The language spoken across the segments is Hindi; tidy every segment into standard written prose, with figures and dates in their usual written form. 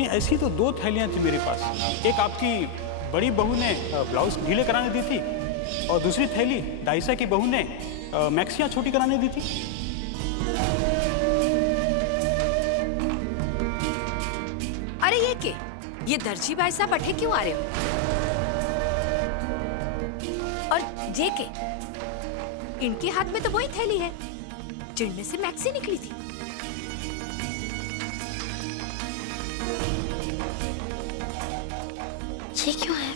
नहीं, ऐसी तो 2 थैलियां थी मेरे पास। एक आपकी बड़ी बहू ने ब्लाउज ढीले कराने दी थी, और दूसरी थैली दाइसा की बहू ने मैक्सियां छोटी कराने दी थी। अरे ये के? ये दर्जी भाई साहब अठे क्यों आ रहे हो? और जे के? इनके हाथ में तो वही थैली है जिनमें से मैक्सी निकली थी। ये क्यों है?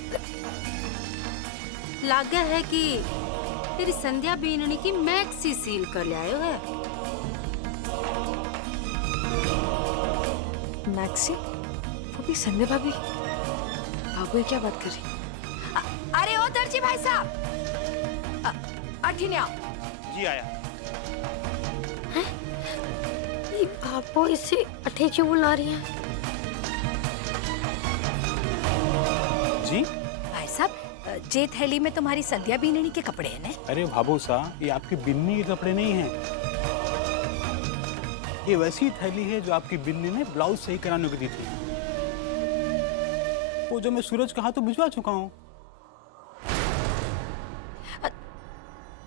लगा है कि तेरी संध्या बीननी की मैक्सी सील कर ले आयो है। मैक्सी? वो भी संध्या भाभी? बाबू ये क्या बात कर रही? अरे ओ दर्जी भाई साहब, अठीने आओ। जी आया। ये बाबू इसे अठे क्यों बुला रही है? जी भाई साहब, जे थैली में तुम्हारी संध्या बीननी के कपड़े हैं ना? अरे भाभू साहब, ये आपकी बिन्नी के कपड़े नहीं हैं। ये वैसी थैली है जो आपकी बिन्नी ने ब्लाउज सही कराने को दी थी। वो जो मैं सूरज कहा तो भिजवा चुका हूँ।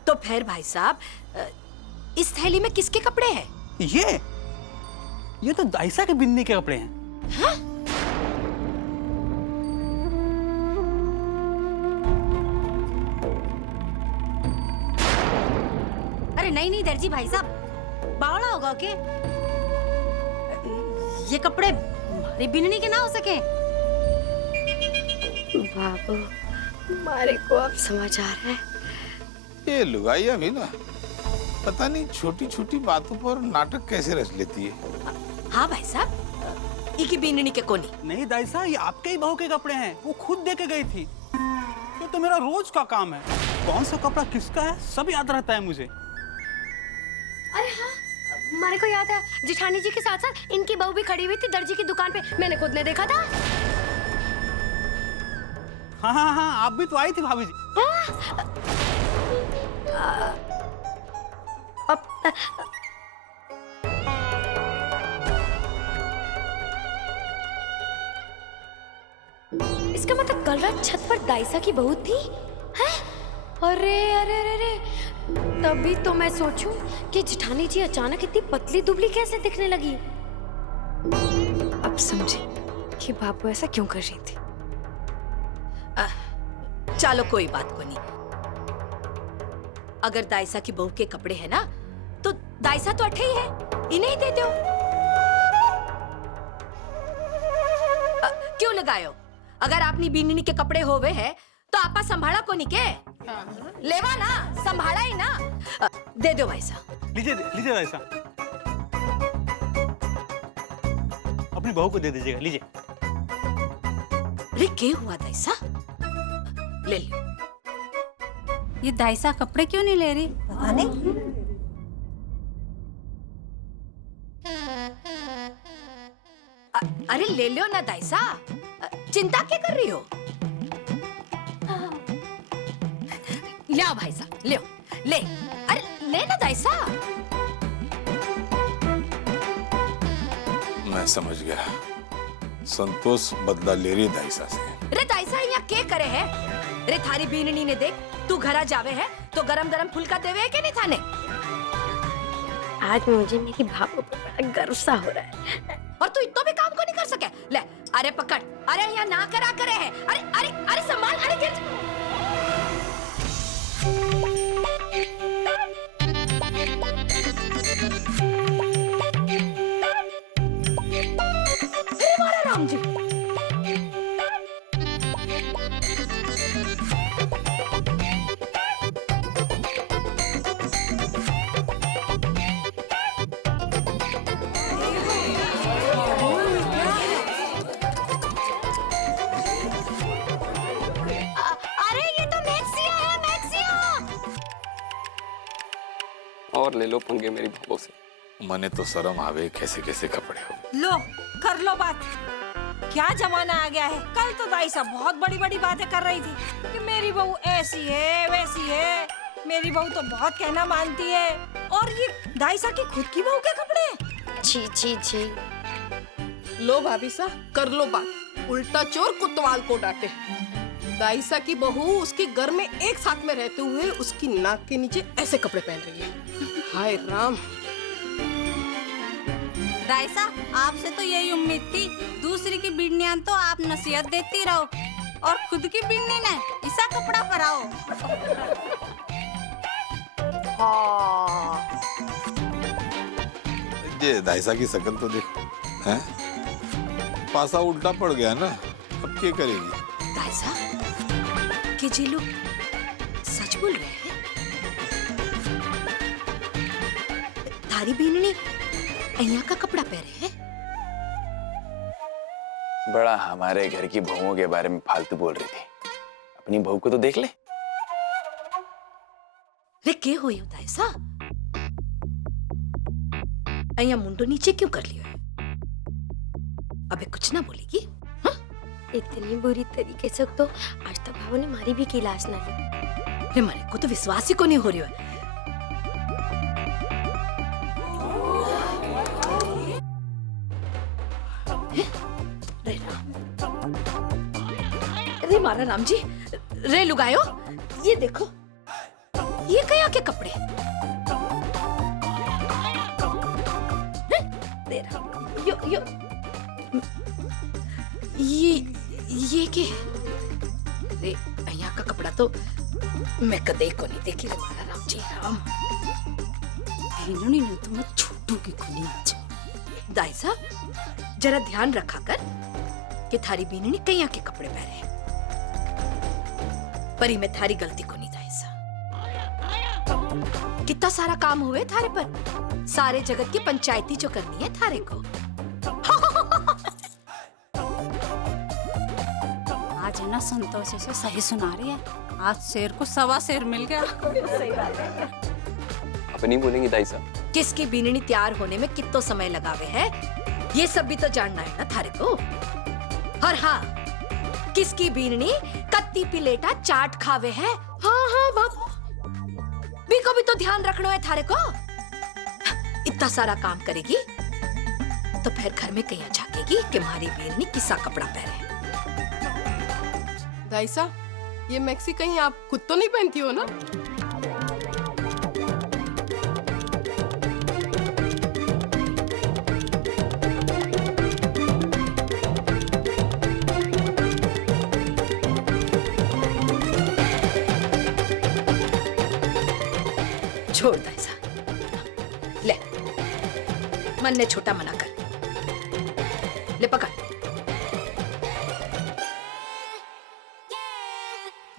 तो फिर भाई साहब, इस थैली में किसके कपड़े हैं? ये तो दाइसा के बिन्नी के कपड़े हैं। हाँ? अरे नहीं नहीं दर्जी भाई साहब, बावड़ा होगा के? ये कपड़े हमारी बिननी के ना हो सके। बाबू, हमारे को अब समझ आ रहा है। ये लुगाइया भी ना पता नहीं छोटी छोटी बातों पर नाटक कैसे रच लेती है। हाँ भाई साहब, इकी बीननी के कोनी। नहीं दाइसा, ये आपके ही बहू के कपड़े हैं। वो खुद दे के गई थी। ये तो मेरा रोज का काम है। कौन सा कपड़ा किसका है सब याद रहता है मुझे। अरे हाँ, हमारे को याद है, जिठानी जी के साथ साथ इनकी बहू भी खड़ी हुई थी दर्जी की दुकान पे। मैंने खुद ने देखा था। हाँ हाँ हाँ, आप भी तो आई थी भाभी जी। इसका मतलब कल रात छत पर दाइसा की बहू थी? हैं? अरे अरे अरे अरे, तभी तो मैं सोचूं कि जिठानी जी अचानक इतनी पतली दुबली कैसे दिखने लगी। अब समझे कि बाबू ऐसा क्यों कर रही थी। चलो कोई बात को नहीं। अगर दाइसा की बहू के कपड़े हैं ना, तो दाइसा तो अठे ही है, इन्हें ही दे दो। क्यों लगायो? अगर आपनी बीननी के कपड़े होवे है तो आपा संभाला को नहीं के? लेवा ना, संभाला ही ना। दे दो भाई साहब। लीजिए लीजिए दाइसा, अपनी बहू को दे दीजिएगा। लीजिए। अरे क्या हुआ दाइसा? ले लो। ये दाइसा कपड़े क्यों नहीं ले रही? पता नहीं। अरे ले लो ना दाइसा, चिंता क्या कर रही हो? ले आओ भाई साहब, ले ले। अरे ले ना दाइसा। मैं समझ गया, संतोष बदला ले रही दाइसा से। रे दाइसा यहाँ क्या करे है? रे थारी बीननी ने देख, तू घरा जावे है तो गरम गरम फुल्का देवे है के नहीं थाने? आज मुझे मेरी भाभू पर बड़ा गर्व सा हो रहा है। और तू इतना भी काम को नहीं कर सके? ले, अरे पकड़। अरे यहाँ ना करा करे है। अरे अरे अरे संभाल। अरे गिर। अरे मारा राम जी। और ले लो पंगे मेरी भाभो से। मने तो शर्म आवे कैसे कैसे कपड़े हो। लो कर लो बात। क्या जमाना आ गया है। कल तो दाइसा बहुत बड़ी बड़ी बातें कर रही थी कि मेरी बहू ऐसी है वैसी है, मेरी बहू तो बहुत कहना मानती है। और ये दाइसा की खुद की बहू के कपड़े हैं। जी जी जी, लो भाभी सा, कर लो बात। उल्टा चोर कोतवाल को डांटे। दाइसा की बहू उसके घर में एक साथ में रहते हुए उसकी नाक के नीचे ऐसे कपड़े पहन रही है। हाय राम। दाइसा, आपसे तो यही उम्मीद थी। दूसरी की बिन्नियां तो आप नसीहत देती रहो और खुद की बिन्नी ने ऐसा कपड़ा पहनाओ। हाँ। ये दाइसा की शकल तो देखो, हैं? पासा उल्टा पड़ गया ना, अब क्या करेगी? दाइसा, कि जी लोग सच बोल रहे हैं? थारी बीननी अय्या का कपड़ा पहने हैं? बड़ा हमारे घर की बहुओं के बारे में फालतू बोल रही थी। अपनी बहू को तो देख ले। रे के हो यो दाइसा? अय्या मुंडो नीचे क्यों कर लियो है? अबे कुछ ना बोलेगी? इतनी बुरी तरीके से तो आज तक भाव ने मारी भी की लाश ना ली। रे मारे को तो विश्वास ही को नहीं हो रही है। रे राम, रे मारा राम जी, रे लुगायो, ये देखो, ये कया के कपड़े? रे राम, यो ये के? रे अय्या का कपड़ा तो मैं कदे को नहीं देखी। रे मारा राम जी राम। बीननी ने तो मैं छोटू की खुली आज। दाइसा, जरा ध्यान रखा कर कि थारी बीननी कईया के कपड़े पहने हैं। परी में थारी गलती को नहीं दाइसा। कितना सारा काम हुए थारे पर। सारे जगत की पंचायती जो करनी है थारे को। आज है ना, संतोष से सही सुना रही है। आज शेर को सवा शेर मिल गया। अब नहीं बोलेंगी दाई साहब। किसकी बीननी तैयार होने में कितना समय लगावे है, ये सब भी तो जानना है ना थारे को। और हाँ, किसकी बीननी कत्ती पिलेटा चाट खावे है। हाँ हाँ बाबू, बी को भी तो ध्यान रखना है थारे को। इतना सारा काम करेगी तो फिर घर में कहीं झाकेगी कि हमारी बीननी किसा कपड़ा पहने। दाइसा, ये मैक्सी कहीं आप खुद तो नहीं पहनती हो ना? छोड़ दाइसा, ले, मन ने छोटा मना कर, ले पकड़।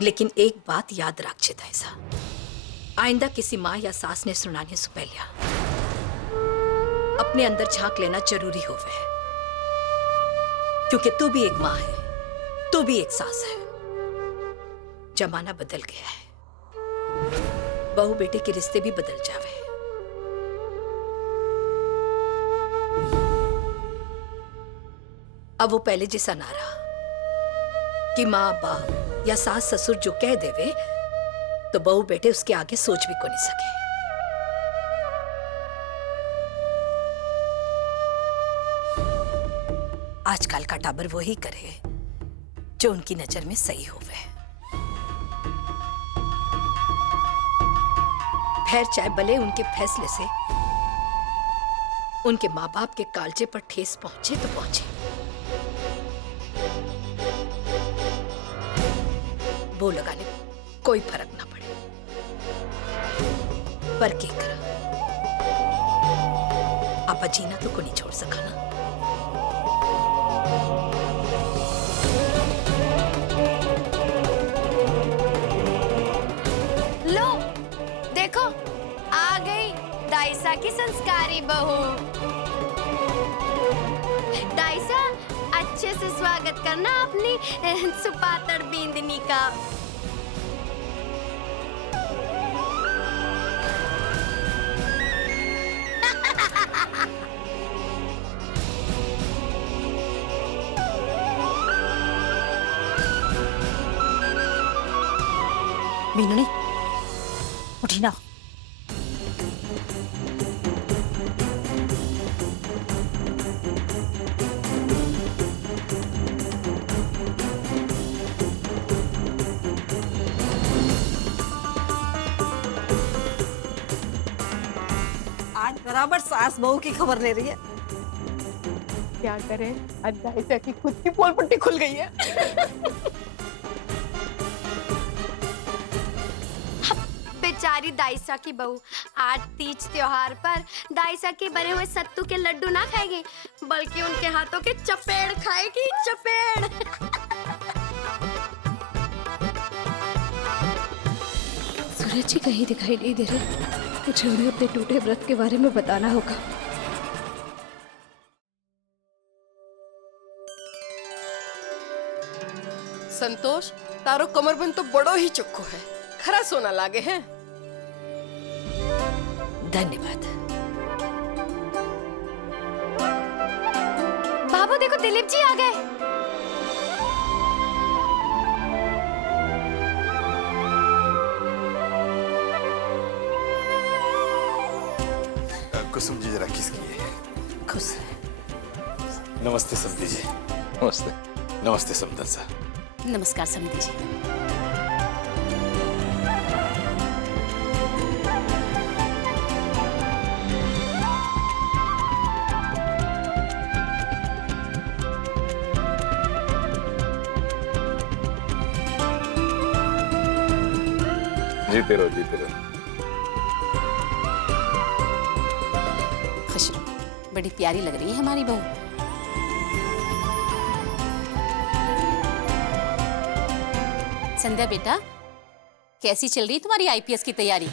लेकिन एक बात याद रख चे दाइसा, आइंदा किसी माँ या सास ने सुनाने से पहले अपने अंदर झांक लेना जरूरी होवे है। क्योंकि तू भी एक माँ है, तू भी एक सास है। जमाना बदल गया है, बहू बेटे के रिश्ते भी बदल जावे। अब वो पहले जैसा ना रहा कि माँ बाप या सास ससुर जो कह देवे तो बहू बेटे उसके आगे सोच भी को नहीं सके। आजकल का टाबर वही करे जो उनकी नजर में सही होवे। खैर, चाहे भले उनके फैसले से उनके माँ बाप के कालजे पर ठेस पहुंचे तो पहुंचे। वो लगाने कोई फर्क ना पड़े। पर क्या करा, आपा जीना तो को नहीं छोड़ सका ना। लो देखो, आ गई दाइसा की संस्कारी बहू। दाइसा, अच्छे से स्वागत करना अपनी सुपातर बींदनी का। बीननी, उठी ना। बराबर सास बहू की खबर ले रही है। क्या करें, आज दाइसा की खुद की पोल पट्टी खुल गई है। बेचारी दाइसा की बहू आज तीज त्योहार पर दाइसा के बने हुए सत्तू के लड्डू ना खाएगी, बल्कि उनके हाथों के चपेड़ खाएगी, चपेड़। सूरज जी कहीं दिखाई नहीं दे रहे, मुझे उन्हें अपने टूटे व्रत के बारे में बताना होगा। संतोष, तारो कमरबंद तो बड़ो ही चुक्को है, खरा सोना लागे हैं। धन्यवाद। बाबू देखो, दिलीप जी आ गए। कुसुम जी जरा किसकी है? खुश है। नमस्ते समधी जी। नमस्ते। नमस्ते समदन साहब। नमस्कार समधी जी। जीते रहो, जीते रहो। खुश रहो, बड़ी प्यारी लग रही है हमारी बहू। संध्या बेटा, कैसी चल रही तुम्हारी आईपीएस की तैयारी?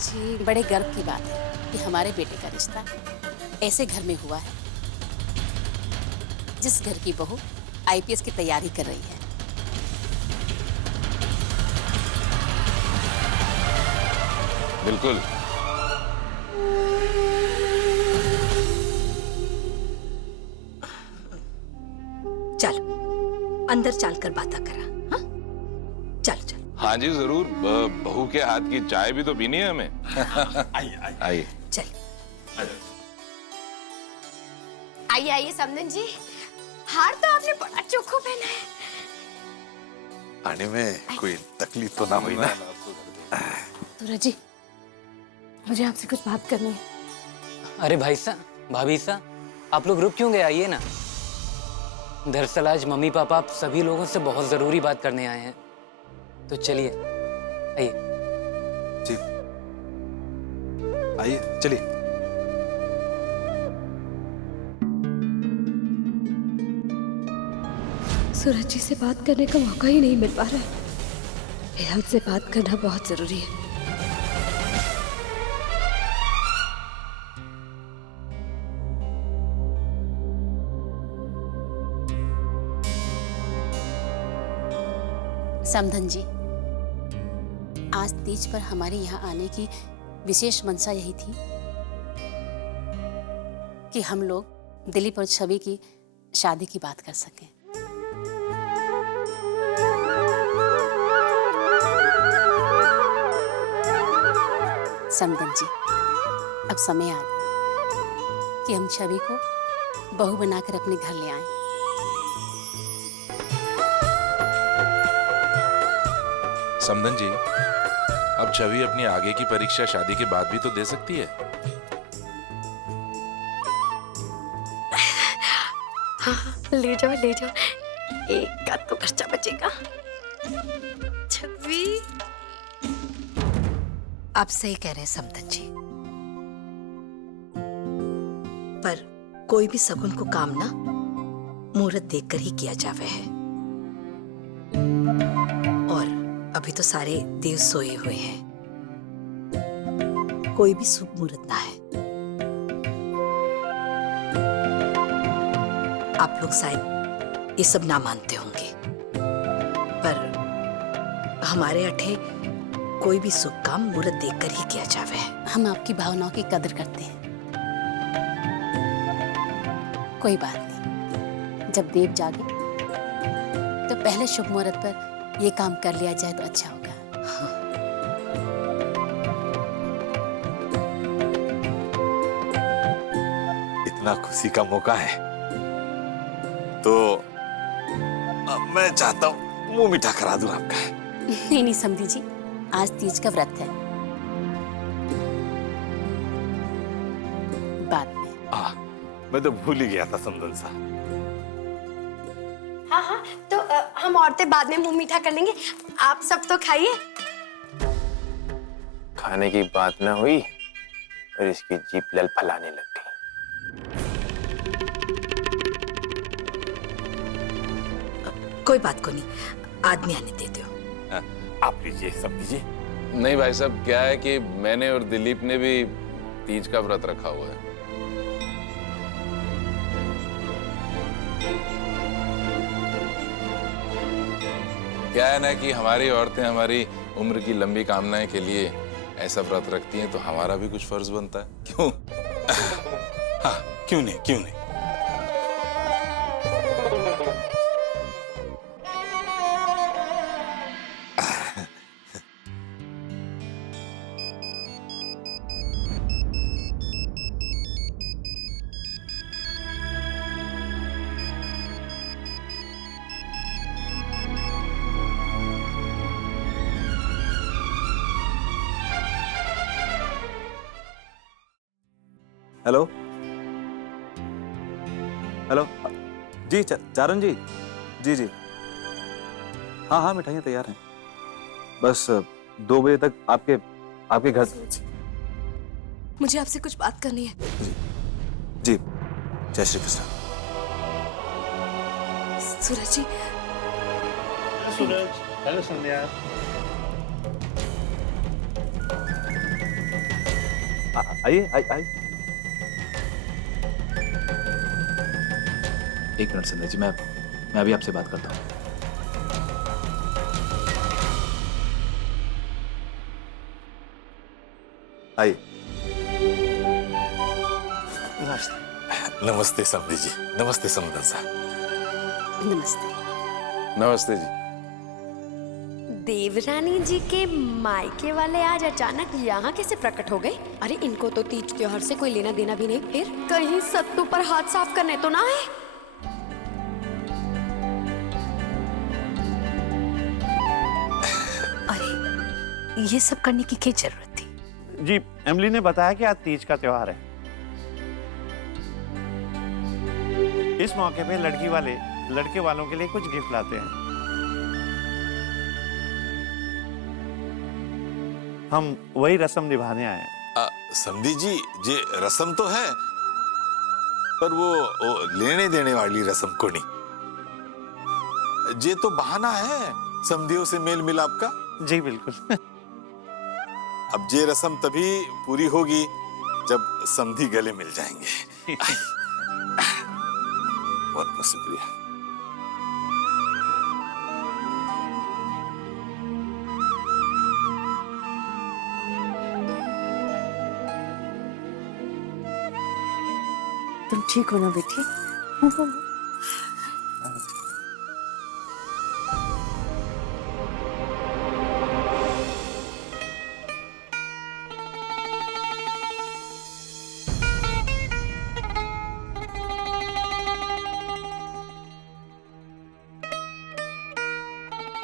जी, बड़े गर्व की बात है कि हमारे बेटे का रिश्ता ऐसे घर में हुआ है जिस घर की बहू आईपीएस की तैयारी कर रही है। बिल्कुल। चल अंदर चलकर बातें करा। हाँ चल चल। हाँ जी जरूर, बहू के हाथ की चाय भी तो पीनी है हमें। आइए आइए। चल आइए आइए समदन जी, हार तो आपने बड़ा चोखो पहना है। आने में कोई तकलीफ तो ना हुई ना? सूरज जी, मुझे आपसे कुछ बात करनी है। अरे भाई साहब, भाभी साहब, आप लोग रुक क्यों गए? आइए ना। दरअसल आज मम्मी पापा आप सभी लोगों से बहुत जरूरी बात करने आए हैं, तो चलिए आइए। जी आइए, चलिए। सूरज जी से बात करने का मौका ही नहीं मिल पा रहा है। बेहद से बात करना बहुत जरूरी है। समधन जी, आज तीज पर हमारे यहाँ आने की विशेष मंशा यही थी कि हम लोग दिलीप और छवि की शादी की बात कर सकें। समधन जी, अब समय आ गया कि हम छवि को बहू बनाकर अपने घर ले आएं। समधन जी, अब छवि अपनी आगे की परीक्षा शादी के बाद भी तो दे सकती है। हाँ, ले जाओ ले जाओ, एक का तो खर्चा बचेगा। छवि, आप सही कह रहे हैं समदन जी, पर कोई भी सगुन को काम ना मुहूर्त देखकर ही किया जावे है। और अभी तो सारे देव सोए हुए हैं, कोई भी शुभ मुहूर्त ना है। आप लोग शायद ये सब ना मानते होंगे, पर हमारे अठे कोई भी शुभ काम मुहूर्त देखकर ही किया जावे है। हम आपकी भावनाओं की कदर करते हैं। कोई बात नहीं, जब देव जागे तो पहले शुभ मुहूर्त पर ये काम कर लिया जाए तो अच्छा होगा। इतना खुशी का मौका है तो मैं चाहता हूँ मुंह मीठा करा दूं आपका। नहीं नहीं समधी जी, आज तीज का व्रत है, बाद में। मैं तो भूल ही गया था समदन सा। हाँ हाँ, तो हम औरतें बाद में मुंह मीठा कर लेंगे, आप सब तो खाइए। खाने की बात ना हुई और इसकी जीप लल फलाने लग गई। कोई बात को नहीं, आदमी आने देते हो। आप लीजिए, सब लीजिए। नहीं भाई साहब, क्या है कि मैंने और दिलीप ने भी तीज का व्रत रखा हुआ है। क्या है ना कि हमारी औरतें हमारी उम्र की लंबी कामनाएं के लिए ऐसा व्रत रखती हैं, तो हमारा भी कुछ फर्ज बनता है। क्यों? हाँ, क्यों नहीं, क्यों नहीं। हेलो हेलो जी, चारण जी, जी जी, हाँ हाँ मिठाइयाँ तैयार हैं, बस 2 बजे तक आपके घर। मुझे आपसे कुछ बात करनी है। जी, जय श्री कृष्ण। सूरज जी। सूरज, हेलो संध्या। आइए आइए। एक मिनट संध्या जी, मैं अभी आपसे बात करता हूँ। आइए। नमस्ते समधी जी, नमस्ते समदन सा। नमस्ते। नमस्ते जी। देवरानी जी के मायके वाले आज अचानक यहाँ कैसे प्रकट हो गए? अरे इनको तो तीज त्योहार से कोई लेना देना भी नहीं। फिर कहीं सत्तू पर हाथ साफ करने तो ना आए? अरे ये सब करने की क्या जरूरत थी? जी, एमिली ने बताया कि आज तीज का त्योहार है। इस मौके पे लड़की वाले लड़के वालों के लिए कुछ गिफ्ट लाते हैं। हम वही रस्म निभाने आए हैं। समधी जी, ये रस्म तो है, पर वो लेने देने वाली रस्म को नहीं। ये तो बहाना है समधियों से मेल मिलाप का। जी बिल्कुल। अब ये रस्म तभी पूरी होगी जब समधी गले मिल जाएंगे। बहुत बहुत शुक्रिया। तुम ठीक हो ना बेटी?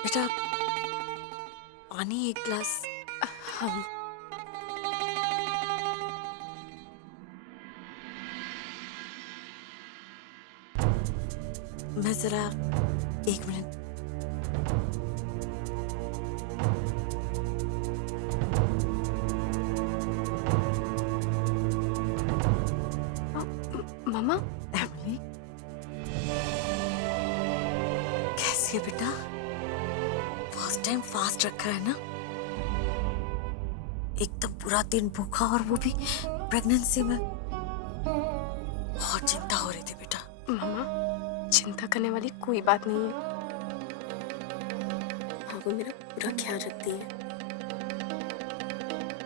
बेटा, पानी एक गिलास। हम मैं जरा 1 मिनट। मामा, एमिली, कैसी है बेटा? फर्स्ट टाइम फास्ट रखा है ना? एकदम पूरा दिन भूखा, और वो भी प्रेगनेंसी में। बहुत चिंता हो रही थी बेटा। मामा, चिंता करने वाली कोई बात नहीं है। हाँ, वो मेरा पूरा ख्याल रखती है।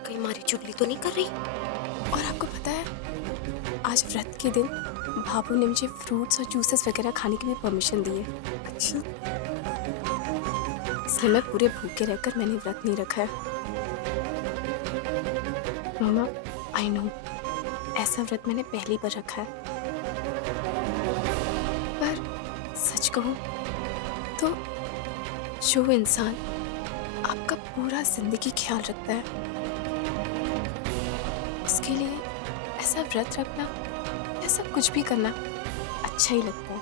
कहीं मारी चुगली तो नहीं कर रही? और आपको पता है, आज व्रत के दिन भाभू ने मुझे फ्रूट्स और जूसेस वगैरह खाने की भी परमिशन दी है। अच्छा, इसलिए मैं पूरे भूखे रहकर मैंने व्रत नहीं रखा है। मामा, आई नो, ऐसा व्रत मैंने पहली बार रखा है, पर सच कहूं तो तो जो इंसान आपका पूरा जिंदगी ख्याल रखता है उसके लिए ऐसा व्रत रखना, ऐसा कुछ भी करना अच्छा ही लगता है।